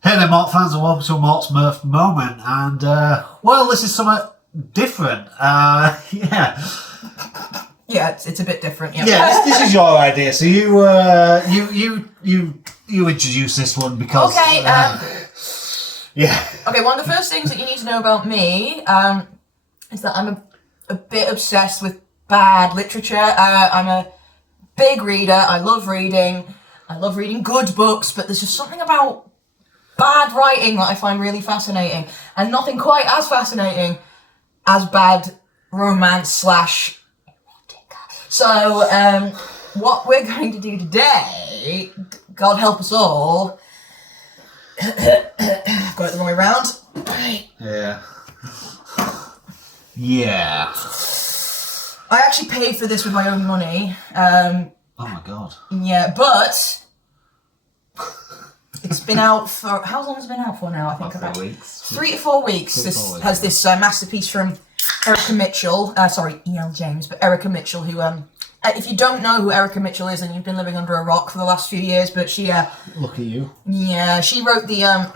Hey there, Mortt fans, and welcome to a Mort's Mirth moment. And, well, this is something different. Yeah. Yeah, it's a bit different. Yeah, this is your idea. So you introduce this one because. Okay. Yeah. Okay. One of the first things that you need to know about me is that I'm a bit obsessed with bad literature. I'm a big reader. I love reading. I love reading good books, but there's just something about bad writing that I find really fascinating, and nothing quite as fascinating as bad romance / erotic. So, what we're going to do today, God help us all, I've got it the wrong way round. Yeah. Yeah. I actually paid for this with my own money. Oh my God. Yeah, but it's been out for, how long has it been out for now? I think about 3 weeks. 3 to 4 weeks. This has this masterpiece from Erica Mitchell. Sorry, E.L. James, but Erica Mitchell, who, if you don't know who Erica Mitchell is, then you've been living under a rock for the last few years, but she, Look at you. Yeah, she wrote the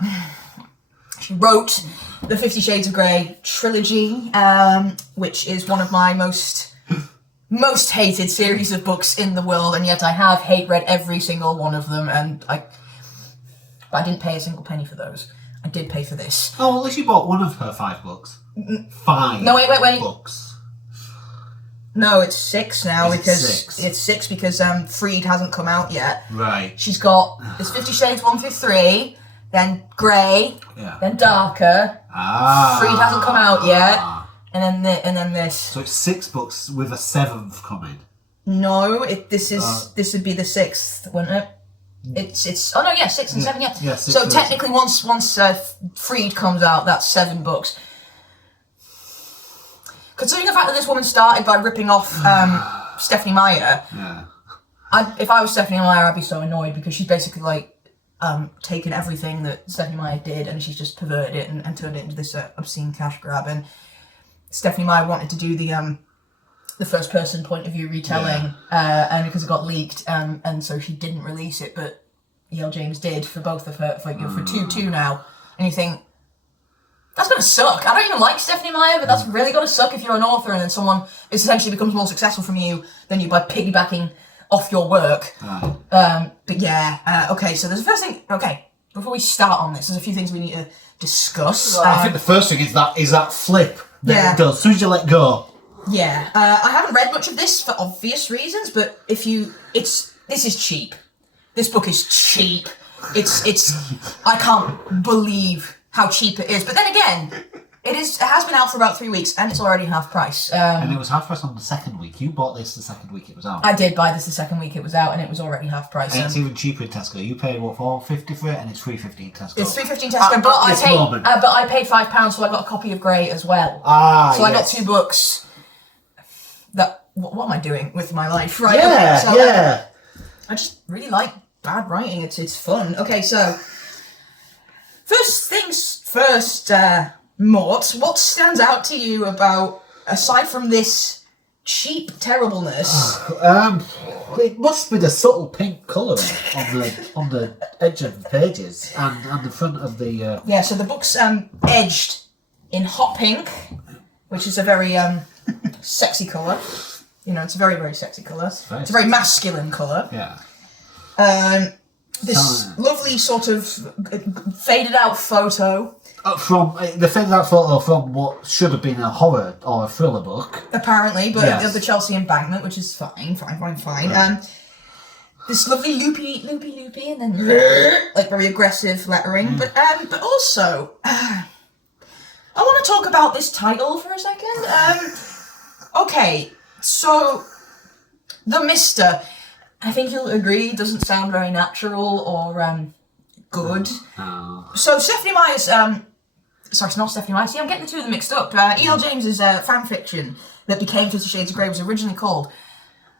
50 Shades of Grey trilogy, which is one of my most hated series of books in the world, and yet I have read every single one of them, and but I didn't pay a single penny for those. I did pay for this. Oh, at least you bought one of her 5 books. 5 No, wait. books. No, it's 6 now It's 6 because Freed hasn't come out yet. Right. She's got there's 50 Shades 1 through 3, then Grey, then Darker. Freed hasn't come out yet, and then this. So it's 6 books with a 7th coming. No, this would be the 6th, wouldn't it? It's 6 and 7, yeah. Yeah, 6 so technically, once Freed comes out, that's 7 books. Considering the fact that this woman started by ripping off Stephanie Meyer, if I was Stephanie Meyer, I'd be so annoyed because she's basically taken everything that Stephanie Meyer did and she's just perverted it and turned it into this obscene cash grab. And Stephanie Meyer wanted to do the first person point of view retelling, and because it got leaked, and so she didn't release it, but E.L. James did for both of her, for two now. And you think, that's gonna suck. I don't even like Stephanie Meyer, but that's really gonna suck if you're an author and then someone essentially becomes more successful from you than you by piggybacking off your work. But yeah, okay, so there's the first thing, before we start on this, there's a few things we need to discuss. I think the first thing is that flip that it does. As soon as you let go. Yeah, I haven't read much of this for obvious reasons, but this is cheap. This book is cheap. I can't believe how cheap it is. But then again, it has been out for about 3 weeks, and it's already half price. And it was half price on the second week. You bought this the second week it was out. I did buy this the second week it was out, and it was already half price. And it's even cheaper in Tesco. You paid what, $4.50 for it, and it's $3.50 in Tesco. It's $3.50 in Tesco, but I paid £5, so I got a copy of Grey as well. I got 2 books. What am I doing with my life? Right. I just really like bad writing. It's fun. Okay, so first things first, Mort, what stands out to you aside from this cheap terribleness? It must be the subtle pink colouring on the edge of the pages and the front of the. So the book's edged in hot pink, which is a very sexy colour. It's a very, very sexy colour. It's a very masculine colour. Yeah. This lovely sort of faded out photo. From the faded out photo from what should have been a horror or a thriller book. Apparently, but the Chelsea Embankment, which is fine. Right. This lovely loopy, and then like very aggressive lettering. But also, I want to talk about this title for a second. Okay. So, the Mister, I think you'll agree, doesn't sound very natural or good. So Stephanie Meyer's, sorry, it's not Stephanie Meyer. See, I'm getting the two of them mixed up. E.L. James's fan fiction that became 50 Shades of Grey was originally called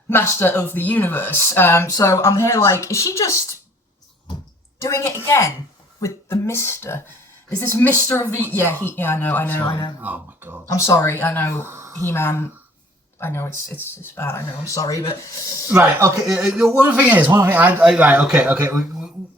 Master of the Universe. So I'm here like, is she just doing it again with the Mister? Is this Mister of the... Yeah, I know. Oh my God. I'm sorry, I know, He-Man... I know it's bad. I know. I'm sorry, but right. Okay. One thing.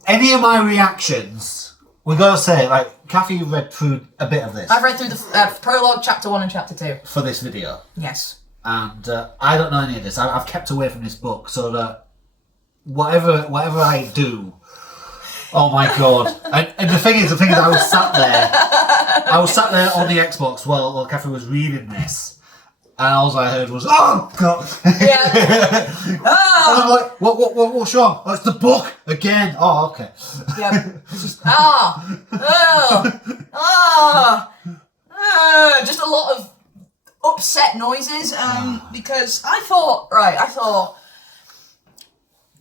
Any of my reactions we got to say, like, Kathy, you read through a bit of this. I've read through the prologue, chapter 1 and chapter 2. For this video. Yes. And I don't know any of this. I've kept away from this book so that whatever I do, oh my god! And the thing is, I was sat there on the Xbox while Kathy was reading this, and all I heard was, "Oh god!" Yeah. Oh! And I'm like, what's wrong? Oh, it's the book again. Oh, okay. Yeah. It's just just a lot of upset noises. Because I thought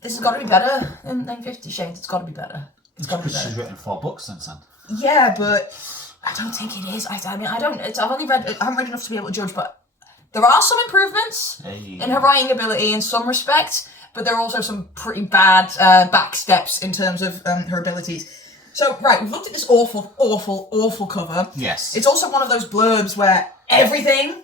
this has got to be better than 50 Shades. It's got to be better. It's got to be better. She's written 4 books since then. Yeah, but I don't think it is. I mean, I haven't read enough to be able to judge, but there are some improvements in her writing ability in some respects, but there are also some pretty bad back steps in terms of her abilities. So, right, we've looked at this awful cover. Yes. It's also one of those blurbs where everything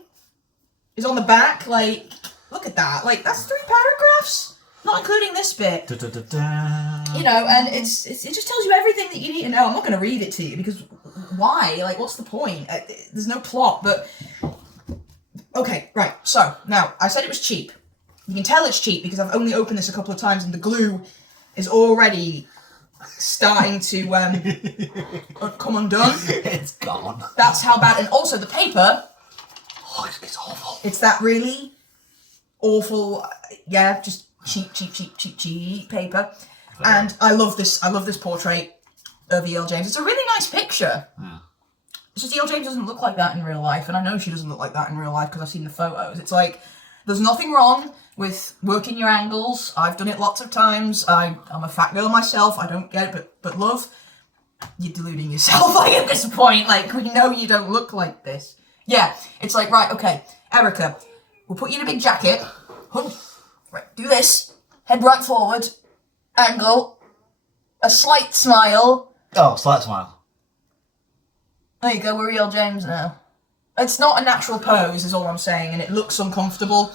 is on the back. Like, look at that. Like, that's 3 paragraphs. Not including this bit. Da, da, da, da. You know, and it just tells you everything that you need to know. I'm not going to read it to you because why? Like, what's the point? There's no plot, but... Okay, right, so, now, I said it was cheap. You can tell it's cheap because I've only opened this a couple of times and the glue is already starting to come undone. It's gone. That's how bad... And also, the paper... Oh, it's awful. It's that really awful... Yeah, just... cheap paper. And I love this portrait of E.L. James. It's a really nice picture. Yeah. It's just E.L. James doesn't look like that in real life, and I know she doesn't look like that in real life because I've seen the photos. It's like, there's nothing wrong with working your angles. I've done it lots of times. I'm a fat girl myself. I don't get it, but love, you're deluding yourself like at this point. Like, we know you don't look like this. Yeah, it's like, right, okay, Erica, we'll put you in a big jacket. Right, do this. Head right forward. Angle. A slight smile. Oh, slight smile. There you go, we're E.L. James now. It's not a natural pose, is all I'm saying, and it looks uncomfortable.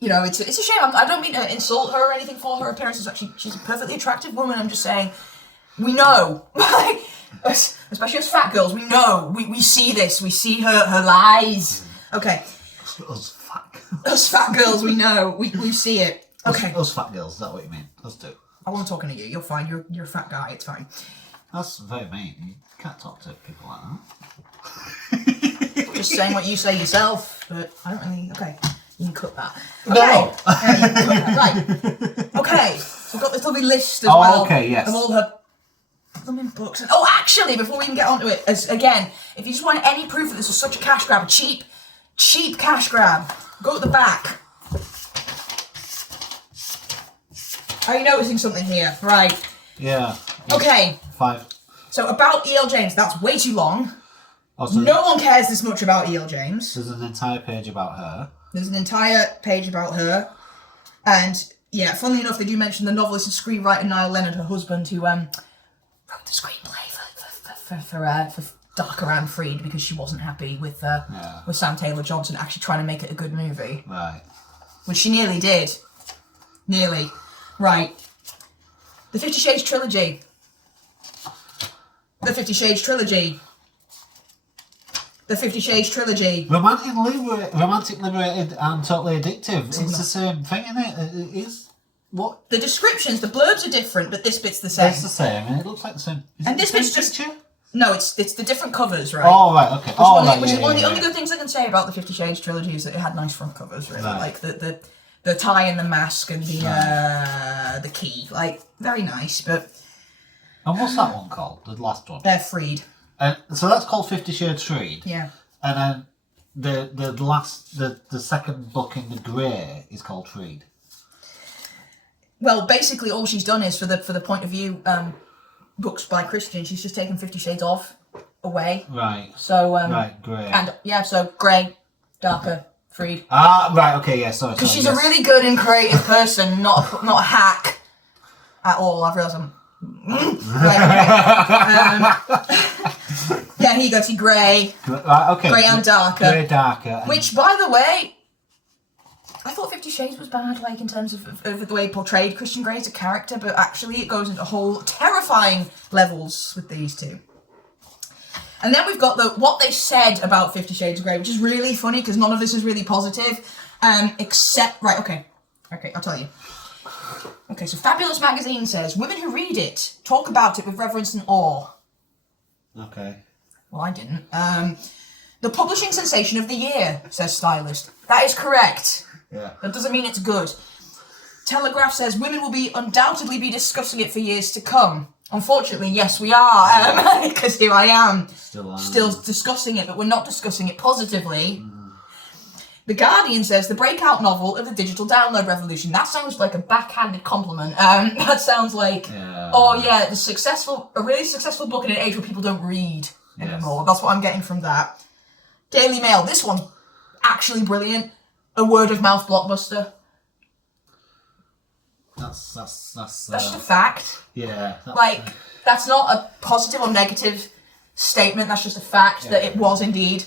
You know, it's a shame. I don't mean to insult her or anything for her appearance. She's a perfectly attractive woman. I'm just saying, we know, especially as fat girls, we know. We see this. We see her lies. Okay. Us fat girls, we know. We see it. Okay. Us fat girls, is that what you mean? Us two. I wasn't talking to you. You're fine. You're a fat guy. It's fine. That's very mean. You can't talk to people like that. Just saying what you say yourself, but I don't really... Okay. You can cut that. Okay. No! Yeah, you can cut that. Right. Okay. So we've got this lovely list as well. Okay, yes. Of all her blooming books. Oh, actually, before we even get onto it, again, if you just want any proof that this was such a cash grab, a cheap cash grab, go at the back. Are you noticing something here? Right. Yeah. Okay. 5. So about E.L. James, that's way too long. Also, No one cares this much about E.L. James. There's an entire page about her. There's an entire page about her. And, yeah, funnily enough, they do mention the novelist and screenwriter Niall Leonard, her husband, who wrote the screenplay for Darker Anne Freed because she wasn't happy with Sam Taylor Johnson actually trying to make it a good movie. Right. Which she nearly did. Nearly. Right. The 50 Shades trilogy. The 50 Shades trilogy. The 50 Shades trilogy. Romantic, liberated, and totally addictive. It's the same thing, isn't it? It is. What? The descriptions, the blurbs are different, but this bit's the same. It's the same, and it looks like the same. And this bit's just... Picture? No, it's the different covers, right? Oh, right, okay. Which is one of the only good things I can say about the 50 Shades trilogy is that it had nice front covers, really. Right. Like the tie and the mask and the key. Like, very nice, but... And what's that one called? The last one? Freed. So that's called 50 Shades Freed. Yeah. And then the second book in the grey is called Freed. Well, basically all she's done is for the point of view books by Christian, she's just taken 50 Shades off, away. Right. So right, grey. And yeah, so grey, darker, Freed. Ah, right, okay, yeah, sorry. Because she's a really good and creative person, not a hack at all. I've realised I'm... Right, okay. Yeah, here you go, see grey. Right, okay. Grey and darker. Grey, darker. Which, by the way, I thought 50 Shades was bad, like, in terms of the way it portrayed Christian Grey as a character, but actually it goes into whole terrifying levels with these two. And then we've got what they said about 50 Shades of Grey, which is really funny, because none of this is really positive, except... Right, okay, I'll tell you. Okay, so Fabulous Magazine says, women who read it talk about it with reverence and awe. Okay. Well, I didn't. The publishing sensation of the year, says Stylist. That is correct. Yeah. That doesn't mean it's good. Telegraph says women will undoubtedly be discussing it for years to come. Unfortunately, yes, we are, because here I am, still discussing it, but we're not discussing it positively. The Guardian says the breakout novel of the digital download revolution. That sounds like a backhanded compliment. That sounds like, a really successful book in an age where people don't read anymore. That's what I'm getting from that. Daily Mail, this one's actually brilliant. A word of mouth blockbuster. That's just a fact. Yeah. That's not a positive or negative statement. That's just a fact that it was indeed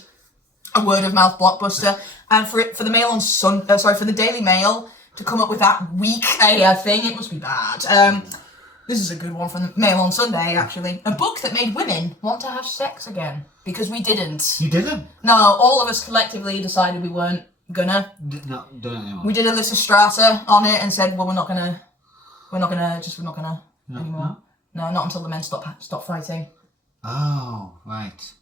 a word of mouth blockbuster. And for the Mail for the Daily Mail to come up with that weak thing, it must be bad. This is a good one from the Mail on Sunday, actually. A book that made women want to have sex again because we didn't. You didn't? No, all of us collectively decided we weren't gonna. Not doing it anymore. We did a Lysistrata on it and said, well, we're not gonna anymore. No, not until the men stop fighting. Oh, right.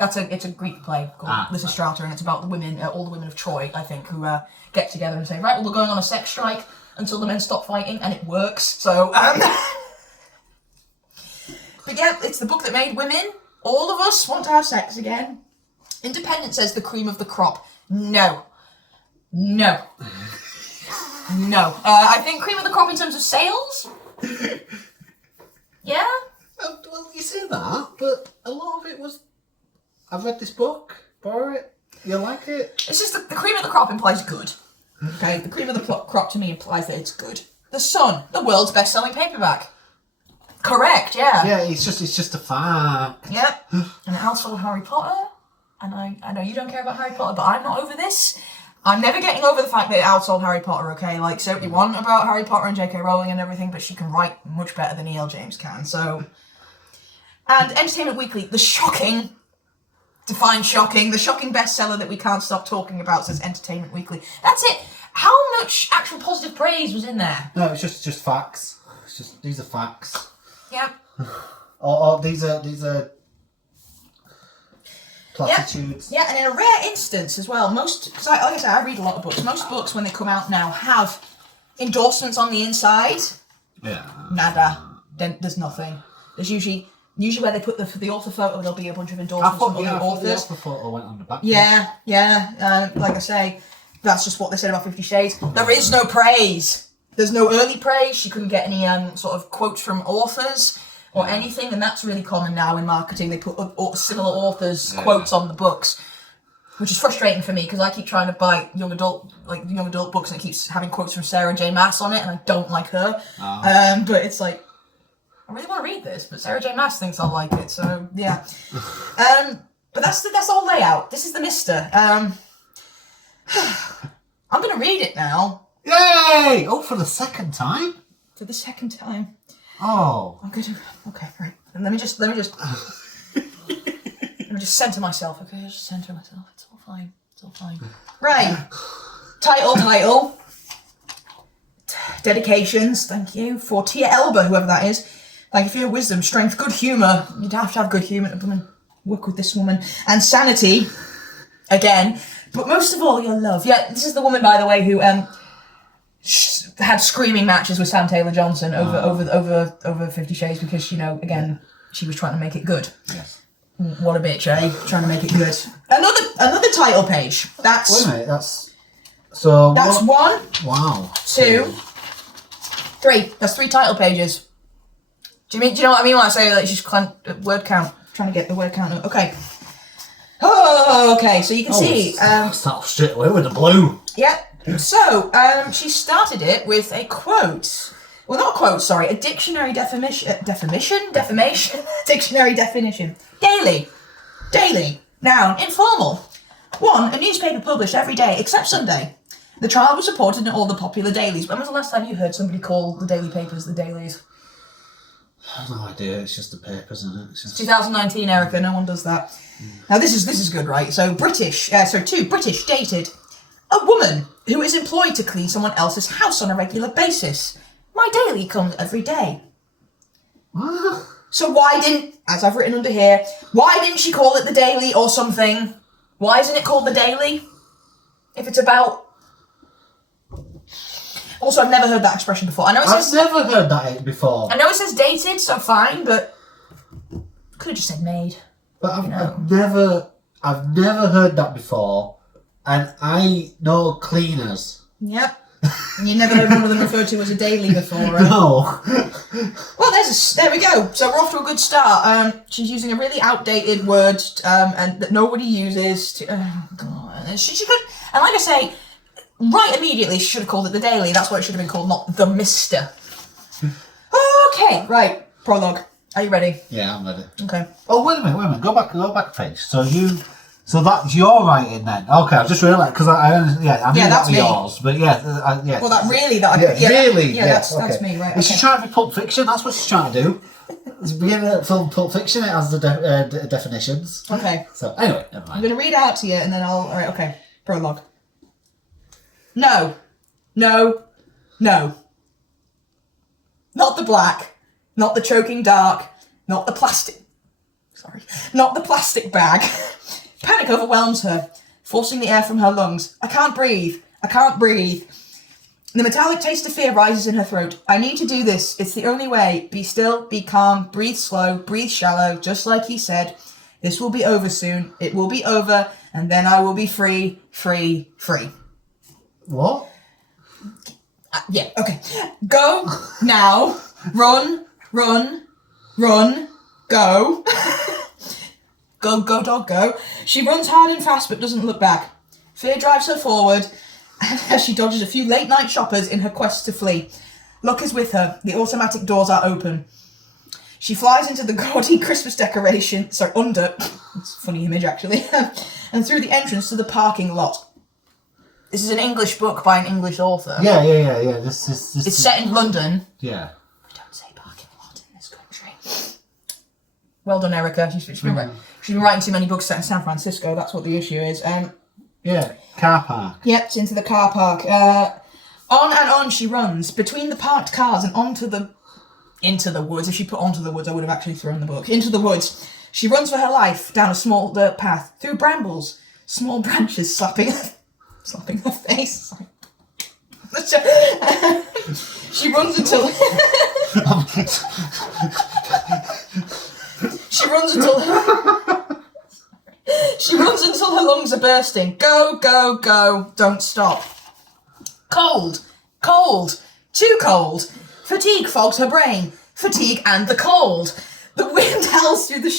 It's a Greek play called Lysistrata, and it's about the women, all the women of Troy, I think, who get together and say, right, well, we're going on a sex strike until the men stop fighting, and it works. So, but yeah, it's the book that made women, all of us, want to have sex again. Independent says the cream of the crop. No. I think cream of the crop in terms of sales. Yeah. Well, you say that, but a lot of it was. I've read this book. Borrow it. You like it? It's just the cream of the crop implies good. Okay, the cream of the crop to me implies that it's good. The Sun, the world's best-selling paperback. Correct. Yeah. Yeah, it's just a fact. Yep. And it outsold Harry Potter. And I know you don't care about Harry Potter, but I'm not over this. I'm never getting over the fact that it outsold Harry Potter, okay? Like, say what you want about Harry Potter and J.K. Rowling and everything, but she can write much better than E.L. James can, so... And Entertainment Weekly, the shocking bestseller that we can't stop talking about, says Entertainment Weekly. That's it. How much actual positive praise was in there? No, it's just facts. These are facts. Yep. Or these are platitudes. Yeah, and in a rare instance as well, because like I said, I read a lot of books. Most books, when they come out now, have endorsements on the inside. Yeah. Nada. Then there's nothing. There's usually where they put the author photo, there'll be a bunch of endorsements from other authors. The author photo went on the back. Yeah. Like I say, that's just what they said about 50 Shades. There is no praise. There's no early praise. She couldn't get any sort of quotes from authors or anything, and that's really common now in marketing. They put similar authors' quotes on the books, which is frustrating for me because I keep trying to buy young adult books and it keeps having quotes from Sarah J. Maas on it, and I don't like her. But it's like, I really want to read this, but Sarah J. Maas thinks I'll like it, so yeah. But that's the whole layout. This is the Mister. I'm gonna read it now. Yay! Oh, for the second time. For the second time. Oh. I'm gonna. Okay, right. And let me just center myself. Okay, just center myself. It's all fine. Right. Title. Dedications. Thank you for Tia Elba, whoever that is. Thank you for your wisdom, strength, good humour. You'd have to have good humour to work with this woman. And sanity, again. But most of all, your love. Yeah, this is the woman, by the way, who had screaming matches with Sam Taylor Johnson over 50 Shades because, again, she was trying to make it good. Yes. What a bitch, eh? Trying to make it good. Another title page. That's... Wait a minute, that's... So... That's one. Wow. 2. 3. That's 3 title pages. Do you know what I mean when I say like she's word count? Trying to get the word count up. Okay. Oh, okay. So you can see. Start off straight away with the blue. Yep. So she started it with a quote. Well, not a quote. Sorry, a dictionary definition. Dictionary definition. Daily. Noun. Informal. 1. A newspaper published every day except Sunday. The trial was reported in all the popular dailies. When was the last time you heard somebody call the daily papers the dailies? I have no idea. It's just the papers, isn't it? It's just... 2019, Erica. No one does that. Now this is good, right? So two British dated a woman who is employed to clean someone else's house on a regular basis. My daily comes every day. What? So why didn't, as I've written under here, why didn't she call it the daily or something? Why isn't it called the daily? If it's about... Also, I've never heard that expression before. I know I've never heard that before. I know it says dated, so fine, but could have just said made. But I've never heard that before, and I know cleaners. Yep. And you never heard one of them referred to as a daily before, right? No. Well, there we go. So we're off to a good start. She's using a really outdated word, and that nobody uses. God. And she could, and like I say, right immediately she should have called it the daily. That's what it should have been called, not the Mister. Okay, right. Prologue. Are you ready? Yeah, I'm ready. Okay. Oh, wait a minute. Go back a page. So that's your writing then. Okay, I just realised because I knew that's that was me. yours, but yeah. Well, really, that's me, right? She's trying to be Pulp Fiction. That's what she's trying to do. It's beginning of film Pulp Fiction. It has the definitions. Okay. So anyway, never mind. I'm going to read it out to you, and then All right. Okay. Prologue. No. Not the black. Not the choking dark. Not the plastic. Not the plastic bag. Panic overwhelms her, forcing the air from her lungs. I can't breathe. The metallic taste of fear rises in her throat. I need to do this. It's the only way. Be still, be calm, breathe slow, breathe shallow, just like he said. This will be over soon. It will be over, and then I will be free. What? Yeah, okay. Go, now, run, go. Go, dog, go. She runs hard and fast but doesn't look back. Fear drives her forward as she dodges a few late-night shoppers in her quest to flee. Luck is with her. The automatic doors are open. She flies into the gaudy Christmas decoration, it's a funny image actually, and through the entrance to the parking lot. This is an English book by an English author. Yeah. This It's set in London. Yeah. We don't say parking lot in this country. Well done, Erica. She's been writing too many books set in San Francisco. That's what the issue is. Yeah, car park. Yep, it's into the car park. On and on she runs, between the parked cars and into the woods. If she put onto the woods, I would have actually thrown the book. Into the woods. She runs for her life, down a small dirt path, through brambles, small branches slapping her face. She runs until... She runs until her lungs are bursting. Go, don't stop. Cold, too cold. Fatigue fogs her brain. Fatigue and the cold. The wind howls through the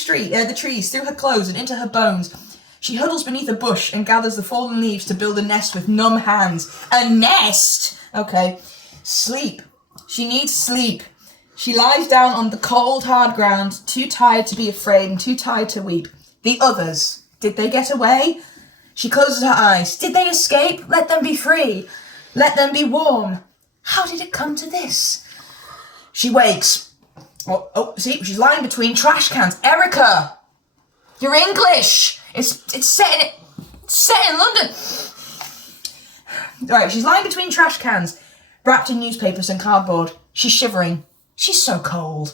trees, through her clothes and into her bones. She huddles beneath a bush and gathers the fallen leaves to build a nest with numb hands. A nest! Okay. Sleep. She needs sleep. She lies down on the cold, hard ground, too tired to be afraid and too tired to weep. The others. Did they get away? She closes her eyes. Did they escape? Let them be free. Let them be warm. How did it come to this? She wakes. See, she's lying between trash cans. Erica! You're English! It's set in London. Alright, she's lying between trash cans, wrapped in newspapers and cardboard. She's shivering. She's so cold.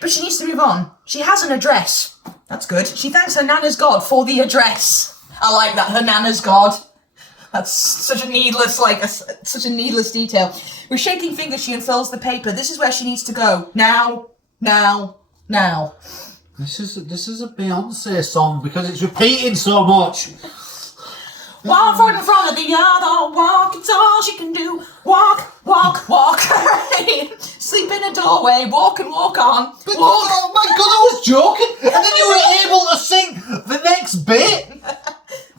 But she needs to move on. She has an address. That's good. She thanks her Nana's God for the address. I like that, her Nana's God. That's such a needless detail. With shaking fingers, she unfurls the paper. This is where she needs to go. Now. This is a Beyonce song because it's repeating so much. One foot in front of the other, walk, it's all she can do. Walk. Sleep in a doorway, walk and walk on. But oh my god, I was joking, and then you were able to sing the next bit.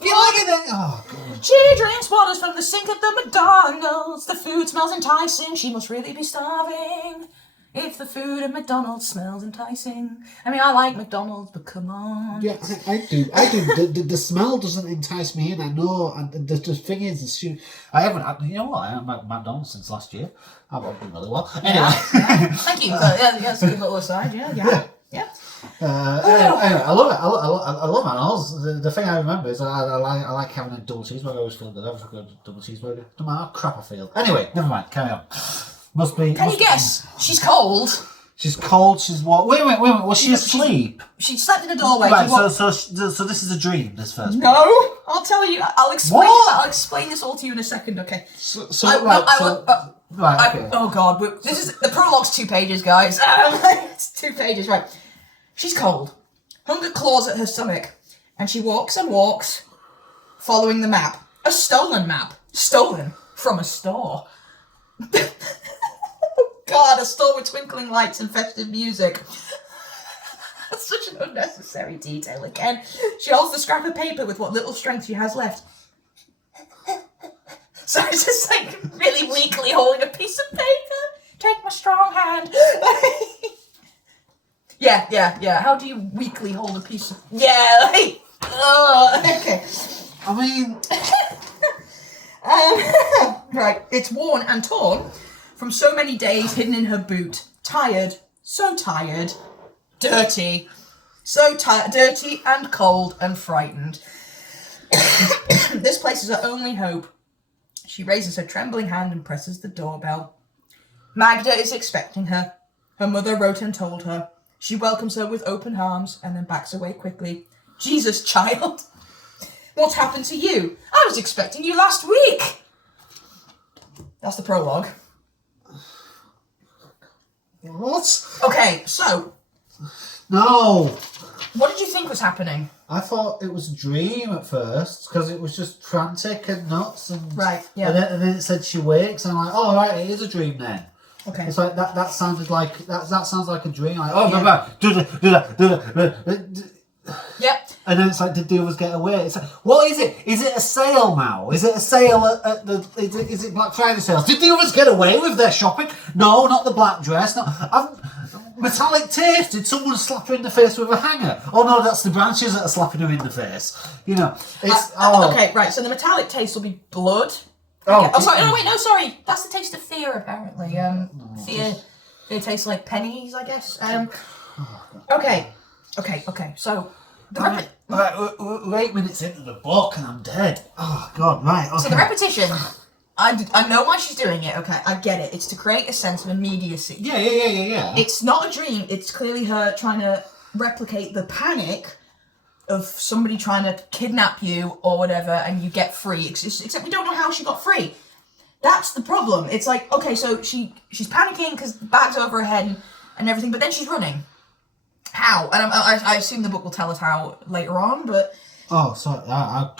Oh god. She drinks waters from the sink at the McDonald's. The food smells enticing. She must really be starving. If the food at McDonald's smells enticing. I mean, I like McDonald's, but come on. Yeah, I do. The smell doesn't entice me in. I know. And the thing is, I haven't had, you know what? I haven't had McDonald's since last year. I've done really well. Anyway. Yeah. Thank you. Yeah, that's a good little aside. Yeah. Anyway, I love it. I love McDonald's. The thing I remember is I like having a double cheeseburger. I always feel good. I have a good double cheeseburger. No matter how crap I feel. Anyway, never mind. Carry on. Can you guess? She's cold. She's cold. She's what? Wait. Was she asleep? She slept in a doorway. Right. So this is a dream. This first. No, I'll tell you. I'll explain. What? I'll explain this all to you in a second. Okay. Right. Okay. Oh God, this is the prologue's 2 pages, guys. It's 2 pages, right? She's cold. Hunger claws at her stomach, and she walks and walks, following the map. A stolen map, stolen from a store. God, a store with twinkling lights and festive music. That's such an unnecessary detail again. She holds the scrap of paper with what little strength she has left. So it's just like really weakly holding a piece of paper. Take my strong hand. Yeah. How do you weakly hold a piece of... Yeah, like... Oh, okay. I mean... Right, it's worn and torn from so many days hidden in her boot. Tired, so tired, dirty, dirty and cold and frightened. This place is her only hope. She raises her trembling hand and presses the doorbell. Magda is expecting her. Her mother wrote and told her. She welcomes her with open arms and then backs away quickly. Jesus, child. What happened to you? I was expecting you last week. That's the prologue. What? Okay, so... No. What did you think was happening? I thought it was a dream at first, because it was just frantic and nuts. And, right, yeah. And then it said she wakes, and I'm like, oh, right, it is a dream then. Okay. It's like, that sounded like, that sounds like a dream. Like, oh, yeah. Do that. Yep. And then it's like, did the others get away? It's like, what is it? Is it a sale now? Is it a sale at the... Is it Black Friday sales? Did the others get away with their shopping? No, not the black dress. No, metallic taste. Did someone slap her in the face with a hanger? Oh no, that's the branches that are slapping her in the face. You know, it's... Okay, right, so the metallic taste will be blood. Oh, okay. Oh, sorry, no, wait, no, sorry. That's the taste of fear, apparently. Fear tastes like pennies, I guess. Okay, so... We're 8 minutes into the book and I'm dead. Oh, God, right, okay. So the repetition, I know why she's doing it, okay, I get it. It's to create a sense of immediacy. Yeah. It's not a dream, it's clearly her trying to replicate the panic of somebody trying to kidnap you or whatever and you get free, except we don't know how she got free. That's the problem. It's like, okay, so she's panicking because the bag's over her head and everything, but then she's running. How? And I assume the book will tell us how later on, but... Oh, sorry, I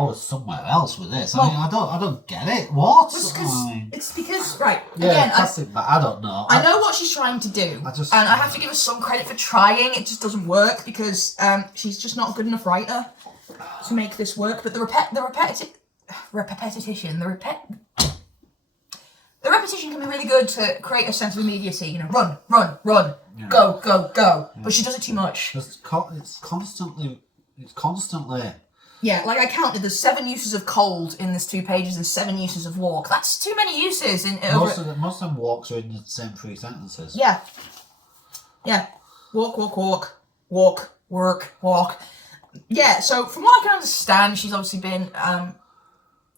was somewhere else with this. Well, I mean, I don't get it. What? It's because, right, yeah, again... classic, but I don't know. I know what she's trying to do, and I have to give her some credit for trying. It just doesn't work, because she's just not a good enough writer to make this work, but the repetition can be really good to create a sense of immediacy. You know, run, yeah. Go. Yeah. But she does it too much. It's constantly. Yeah, like I counted, there's 7 uses of cold in this 2 pages and 7 uses of walk. That's too many uses. Most of them walks are in the same 3 sentences. Yeah. Walk, work, walk. Yeah, so from what I can understand, she's obviously been...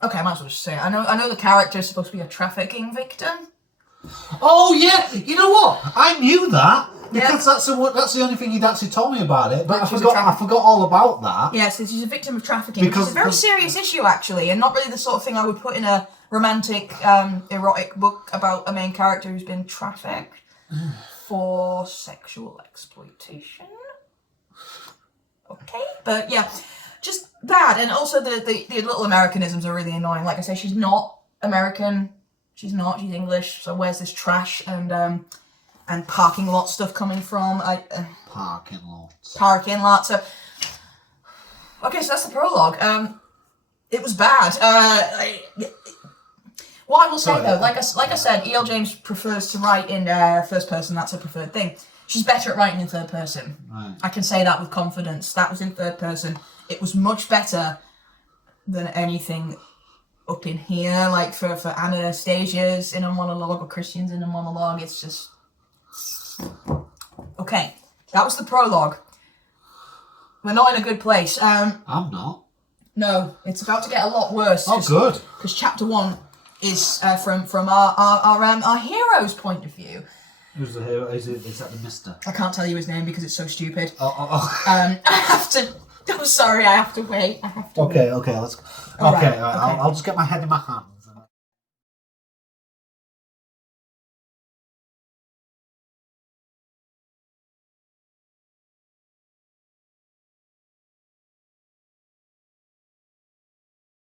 Okay, I might as well just say it. I know the character is supposed to be a trafficking victim. Oh yeah, you know what? I knew that because that's the only thing he'd actually told me about it. But I forgot all about that. Yeah, so she's a victim of trafficking, which is a very serious issue actually, and not really the sort of thing I would put in a romantic, erotic book about a main character who's been trafficked for sexual exploitation. Okay, but yeah. Just bad, and also the little Americanisms are really annoying. Like I say, she's not American. She's English. So where's this trash and parking lot stuff coming from? Parking lots. So okay, so that's the prologue. It was bad. What I will say Sorry, though, like I said, E.L. James prefers to write in first person. That's her preferred thing. She's better at writing in third person. Right. I can say that with confidence. That was in third person. It was much better than anything up in here. Like for Anastasia's in a monologue or Christian's in a monologue. It's just okay. That was the prologue. We're not in a good place. I'm not. No, it's about to get a lot worse. Oh, good. Because chapter 1 is from our hero's point of view. Who's the hero? Is that the Mister? I can't tell you his name because it's so stupid. Oh. I have to. Oh, sorry, I have to wait. Okay, let's. All right, I'll just get my head in my hands.